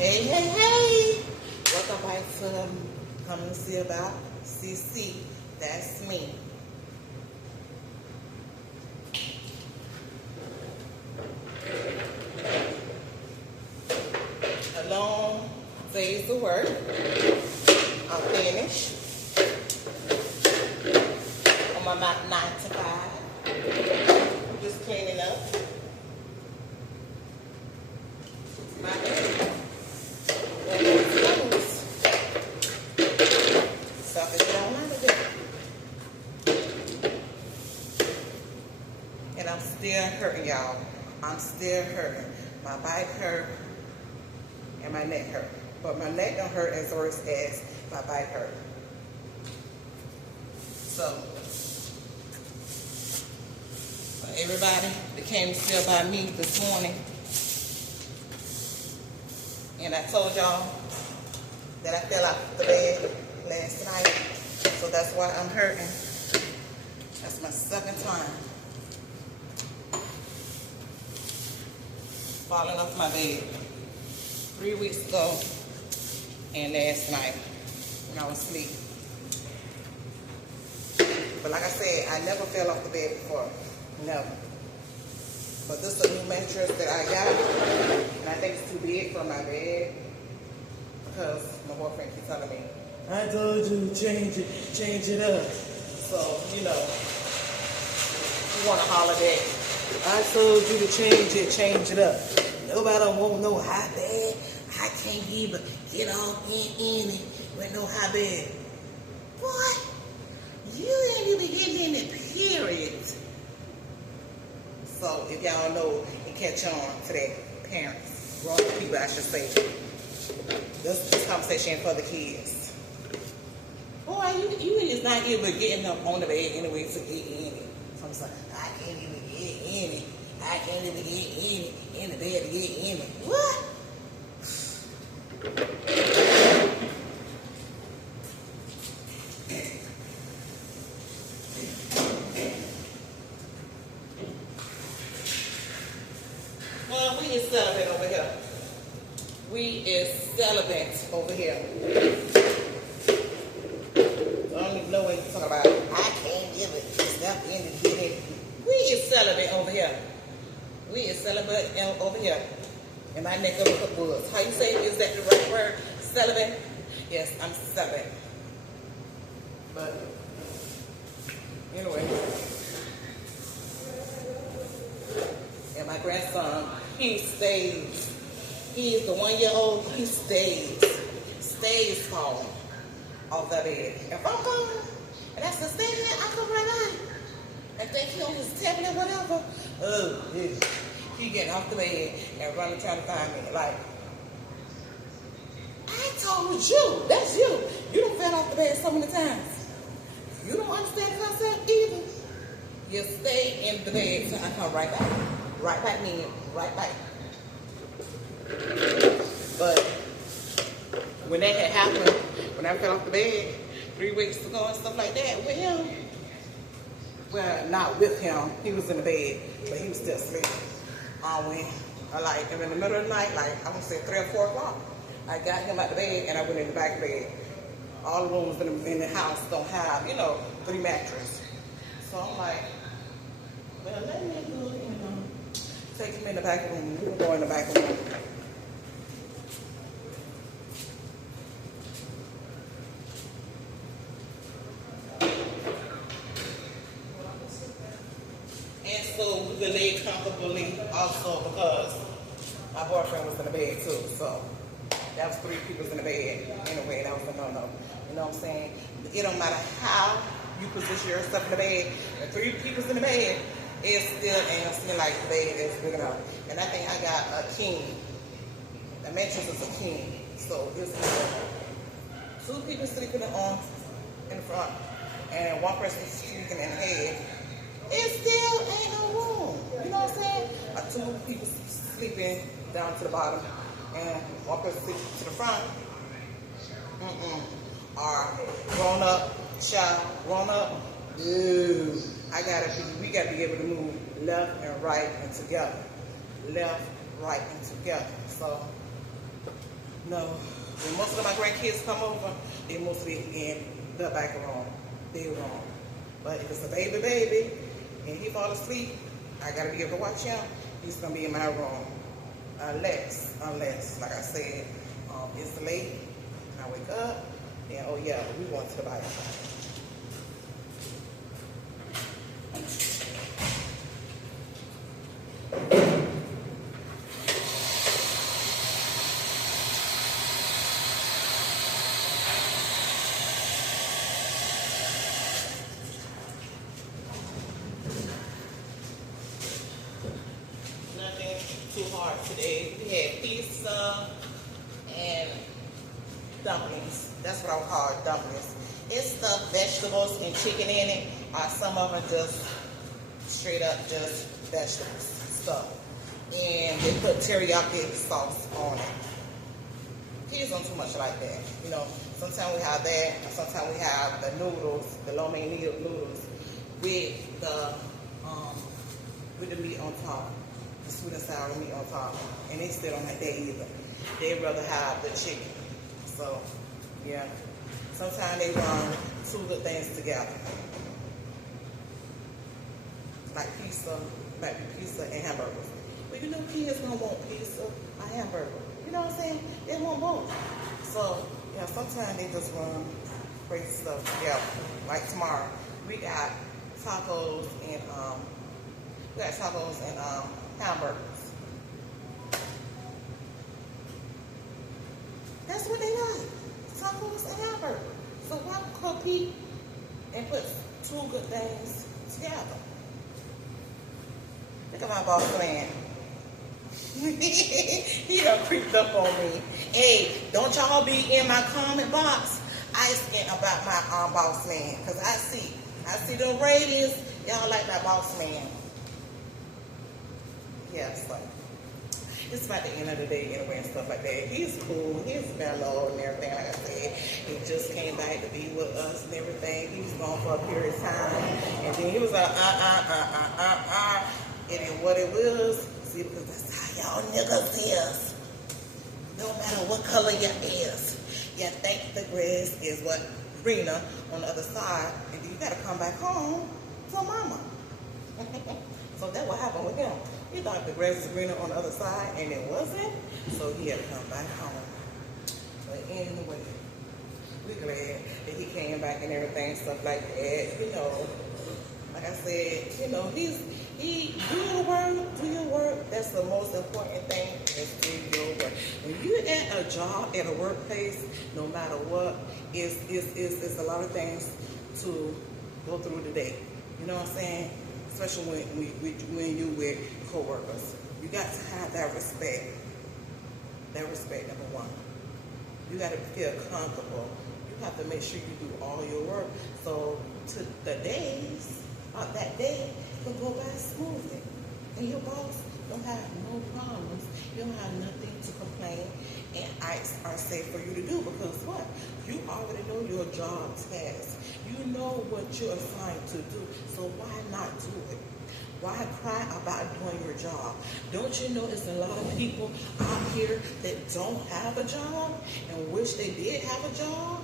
Hey, hey, hey! Welcome back to Come and See About CC. That's me. A long days of work. I'm finished. On my 9 to 5. I'm just cleaning up. My hair. Stuff is all out of it. And I'm still hurting, y'all. I'm still hurting. My back hurt and my neck hurt. But my neck don't hurt as worse as my back hurt. So everybody that came to see about me this morning, and I told y'all that I fell off the bed last night, so that's why I'm hurting. That's my second time falling off my bed. 3 weeks ago and last night when I was asleep. But like I said, I never fell off the bed before. Never. But this is a new mattress that I got, and I think it's too big for my bed because my boyfriend keeps telling me, I told you to change it up. So, you know, you want to holler back. I told you to change it up. Nobody don't want no high bed. I can't even get off in it with no high bed. What? You ain't even getting in it, period. So if y'all know and catch on to that, parents, grown people, I should say, this conversation for the kids. Boy, you is not even getting up on the bed anyway to get in it. So I'm like, I can't even get in it. I can't even get in it, in the bed to get in it. What? Well, we is celibate over here. We is celibate over here. I don't even know what you're talking about. I can't give it. It's not in the get in. We is celibate over here. We is celibate over here. And my neck of the woods. How you say, is that the right word? Celibate? Yes, I'm celibate. But anyway. And my grandson, he stays. He is the 1-year-old. He stays falling off the bed. If I'm home and I said, stay here, I come right out. And think he on his tablet or whatever. Oh, yeah. He getting off the bed and running trying to find me. Like, I told you, that's you. You done fell off the bed so many times. You don't understand the concept either. You stay in the bed till I come right back. Right back, meaning right back. But when that had happened, when I fell off the bed 3 weeks ago and stuff like that with him, well, not with him, he was in the bed, but he was still asleep. When in the middle of the night, like I want to say 3 or 4 o'clock, I got him out the bed and I went in the back bed. All the rooms in the house don't have, 3 mattresses. So I'm like, well, let me go, take him in the back room. We will go in the back room. And so we could lay comfortably also because my boyfriend was in the bed too. So that was 3 people in the bed. Anyway, that was a no-no. You know what I'm saying? It don't matter how you position yourself in the bed. If 3 people's in the bed, it still ain't seem like the bed is big enough. And I think I got a king. The mattress is a king. So it's 2 people sleeping in the front and 1 person sleeping in the head. It still ain't no room. You know what I'm saying? 2 people sleeping down to the bottom and 1 person sleeping to the front. Or grown up, child, grown up. Dude, we gotta be able to move left and right and together. Left, right, and together. So No, when most of my grandkids come over, they mostly in the back room. They room. But if it's a baby, and he fall asleep, I gotta be able to watch him. He's gonna be in my room, unless, like I said, it's late. I wake up, and oh yeah, we going to the Bible. Too hard today. We had pizza and dumplings. That's what I would call it, dumplings. It's stuffed vegetables and chicken in it. Some of them just straight up just vegetables stuff. And they put teriyaki sauce on it. Kids don't too much like that. You know, sometimes we have that, and sometimes we have the noodles, the lo mein noodles with the meat on top. Sweet and sour meat on top, and they still don't like that either. They'd rather have the chicken. So, yeah. Sometimes they run two good things together. Like pizza and hamburgers. Well, you know, kids don't want pizza or hamburger. You know what I'm saying? They want both. So, yeah, sometimes they just run crazy stuff together. Like tomorrow, we got tacos and hamburgers. That's what they like. Tacos and hamburgers. So why compete and put two good things together? Look at my boss man. He done creeped up on me. Hey, don't y'all be in my comment box asking about my boss man. Because I see the ratings. Y'all like my boss man. Yeah, so it's about the end of the day anyway and stuff like that. He's cool, he's mellow and everything, like I said. He just came back to be with us and everything. He was gone for a period of time. And then he was like, It is what it was. See, because that's how y'all niggas is. No matter what color your is. You think the grass is what greener on the other side. And then you gotta come back home to mama. So that's what happened with him. He thought the grass was greener on the other side, and it wasn't. So he had to come back home. But anyway, we're glad that he came back and everything, stuff like that. You know, like I said, you know, he do your work. That's the most important thing, is do your work. When you're at a job, at a workplace, no matter what, it's a lot of things to go through the day. You know what I'm saying? Especially when you with co-workers. You got to have that respect. That respect, number one. You got to feel comfortable. You have to make sure you do all your work. So to the days, that day can go by smoothly. And your boss don't have no problems. You don't have nothing to complain and are safe for you to do, because what? You already know your job task. You know what you're assigned to do. So why not do it? Why cry about doing your job? Don't you know there's a lot of people out here that don't have a job and wish they did have a job?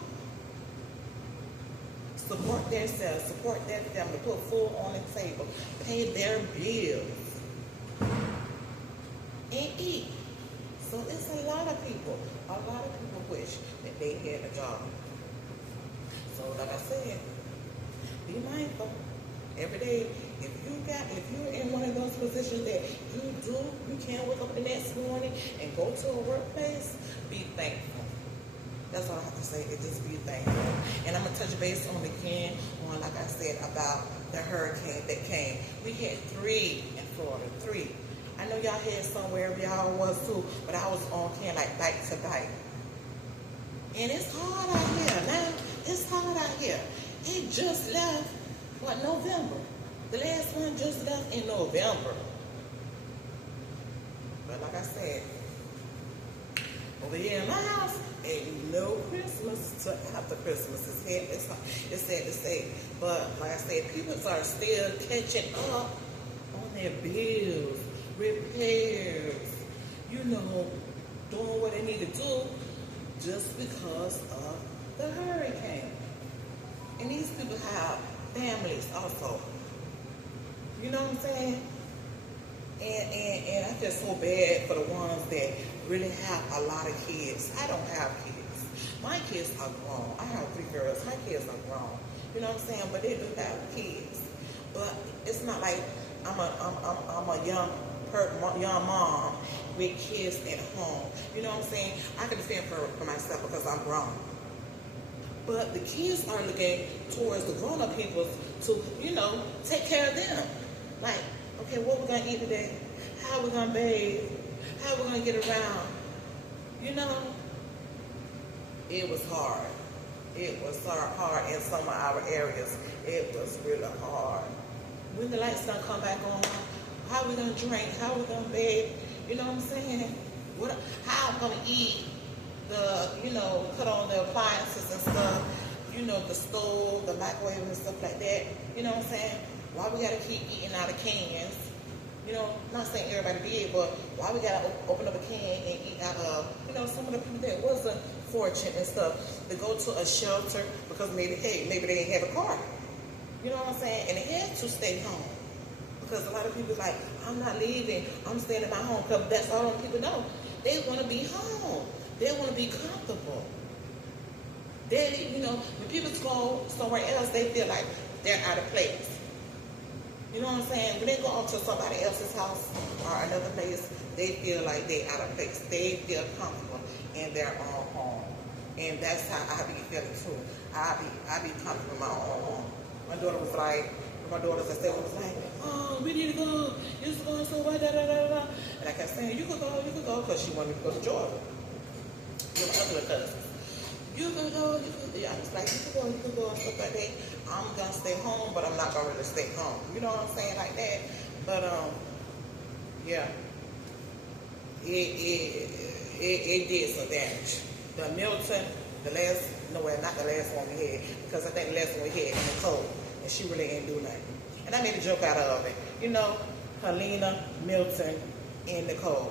Support themselves, support their family, put food on the table, pay their bills, and eat. So it's a lot of people wish that they had a job. So like I said, be mindful. Every day, if you're in one of those positions that you can't wake up the next morning and go to a workplace, be thankful. That's all I have to say, is just be thankful. And I'm going to touch base on again on, like I said, about the hurricane that came. We had 3 in Florida, 3. I know y'all had somewhere y'all was too, but I was on like back to back. And it's hard out here now. It's hard out here. It just left, November. The last one just left in November. But like I said, over here in my house, ain't no Christmas till after Christmas. It's sad to say. But like I said, people are still catching up on their bills, repairs, doing what they need to do just because of the hurricane. And these people have families also. You know what I'm saying? And I feel so bad for the ones that really have a lot of kids. I don't have kids. My kids are grown. I have 3 girls. My kids are grown. You know what I'm saying? But they do have kids. But it's not like I'm a young mom with kids at home. You know what I'm saying? I can defend for myself because I'm grown. But the kids are looking towards the grown-up people to, you know, take care of them. Like, okay, what we're gonna eat today? How we're gonna bathe? How we're gonna get around? You know, it was hard. It was hard in some of our areas. It was really hard. When the lights gonna come back on? How we gonna drink? How we gonna bathe? You know what I'm saying? How I'm gonna eat? Cut on the appliances and stuff. You know, the stove, the microwave and stuff like that. You know what I'm saying? Why we gotta keep eating out of cans? You know, not saying everybody did, but why we gotta open up a can and eat out of, you know, some of the people that wasn't fortunate and stuff, to go to a shelter because maybe they didn't have a car. You know what I'm saying? And they had to stay home. Because a lot of people like, I'm not leaving, I'm staying at my home, because that's all people know. They want to be home. They want to be comfortable. They, you know, when people go somewhere else, they feel like they're out of place. You know what I'm saying? When they go off to somebody else's house or another place, they feel like they're out of place. They feel comfortable in their own home. And that's how I be feeling too. I be comfortable in my own home. My daughter was like, oh, we need to go. It's going so bad, da da da da. And I kept saying, you could go, because she wanted to go to Georgia with my other cousins. You could go, yeah, I was like, you could go, and stuff like that. I'm gonna stay home, but I'm not gonna really stay home. You know what I'm saying, like that. But yeah, it did some damage. The Milton, not the last one we had, because I think the last one we had in the cold, and she really ain't do nothing. And I made a joke out of it. You know, Helena, Milton, and Nicole.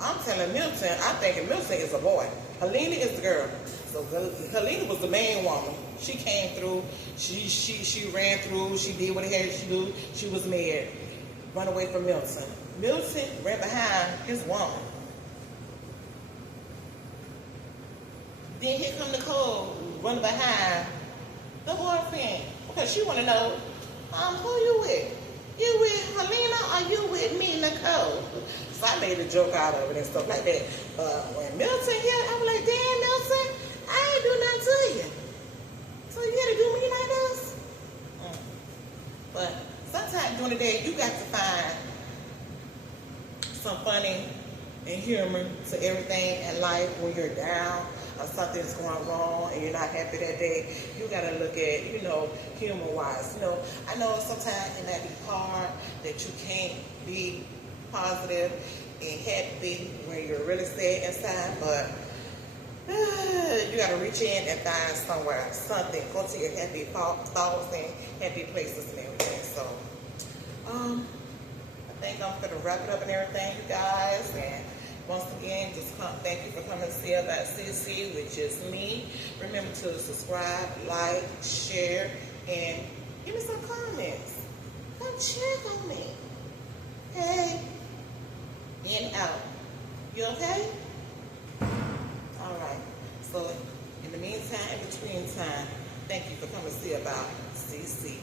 I'm telling Milton, I'm thinking Milton is a boy. Helena is the girl. So Helena was the main woman. She came through. She ran through. She did what it had to do. She was married. Run away from Milton. Milton ran behind his woman. Then here come Nicole running behind the boyfriend, because she want to know, who you with? You with Helena or you with me, Nicole? So I made a joke out of it and stuff like that. When Milton here, I was like, damn, Milton, I ain't do nothing to you. So you had to do me like this? But sometimes during the day, you got to find some funny and humor to everything in life when you're down or something's going wrong and you're not happy that day. You got to look at, you know, humor-wise. You know, I know sometimes it might be hard that you can't be positive and happy when you're really sad inside, but you got to reach in and find something. Go to your happy thoughts and happy places and everything. So, I think I'm going to wrap it up and everything, you guys. And once again, thank you for coming to See About CC, which is me. Remember to subscribe, like, share, and give me some comments. Come check on me. Hey, in out. You okay? All right. So, in the meantime, in between time, thank you for coming to See About CC.